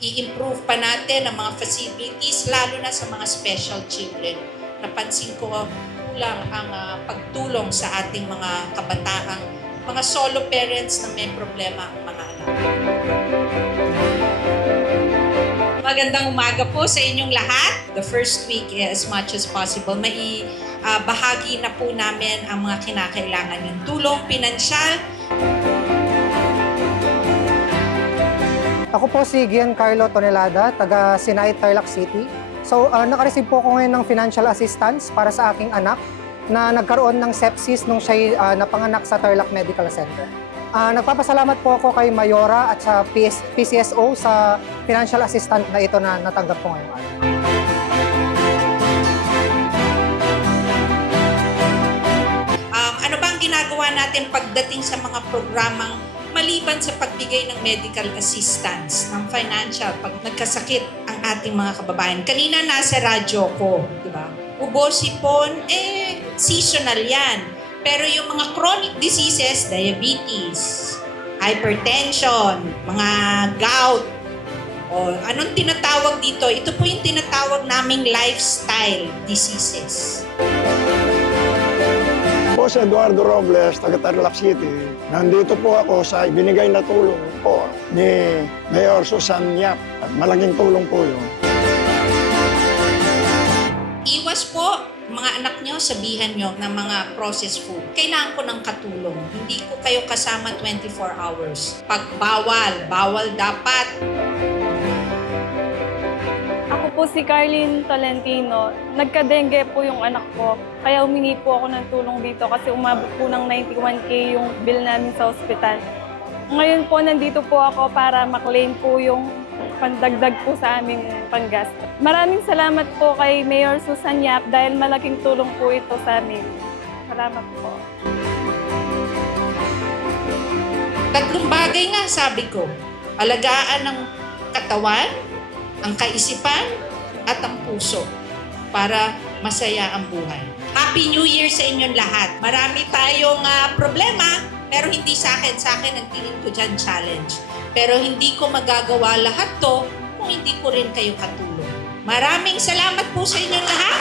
i-improve pa natin ang mga facilities, lalo na sa mga special children. Napansin ko kulang ang pagtulong sa ating mga kabataang, mga solo parents na may problema ang mga anak. Magandang umaga po sa inyong lahat. The first week, as much as possible, bahagi na po namin ang mga kinakailangan ng tulong pinansyal. Ako po si Giancarlo Tonelada, taga Sinay, Tarlac City. So, nakareceive po ako ngayon ng financial assistance para sa aking anak na nagkaroon ng sepsis nung siya'y napanganak sa Tarlac Medical Center. Nagpapasalamat po ako kay Mayora at sa PCSO sa financial assistance na ito na natanggap ko ngayong araw. Ano ba ang ginagawa natin pagdating sa mga programang maliban sa pagbigay ng medical assistance, ng financial, pag nagkasakit ang ating mga kababayan? Kanina nasa radyo ko, di ba? Ubo, sipon, seasonal yan. Pero yung mga chronic diseases, diabetes, hypertension, mga gout, o anong tinatawag dito? Ito po yung tinatawag naming lifestyle diseases. Po si Eduardo Robles, taga Tarlac City. Nandito po ako sa ibinigay na tulong po ni Mayor Susan Yap. Malaking tulong po yun. Iwas po, mga anak nyo, sabihan nyo ng mga processed food. Kailangan ko ng katulong. Hindi ko kayo kasama 24 hours. Pag bawal dapat. Ako po si Carlene Tolentino. Nagka-dengue po yung anak ko. Kaya humingi po ako ng tulong dito kasi umabot po ng 91K yung bill namin sa ospital. Ngayon po nandito po ako para maklaim po yung pandagdag po sa aming panggastos. Maraming salamat po kay Mayor Susan Yap dahil malaking tulong po ito sa amin. Salamat po. Tatlong bagay nga sabi ko. Alagaan ng katawan, ang kaisipan, at ang puso para masaya ang buhay. Happy New Year sa inyong lahat. Marami tayong problema, pero hindi sa akin. Sa akin, ang tingin ko dyan, challenge. Pero hindi ko magagawa lahat to kung hindi ko rin kayo katulong. Maraming salamat po sa inyong lahat.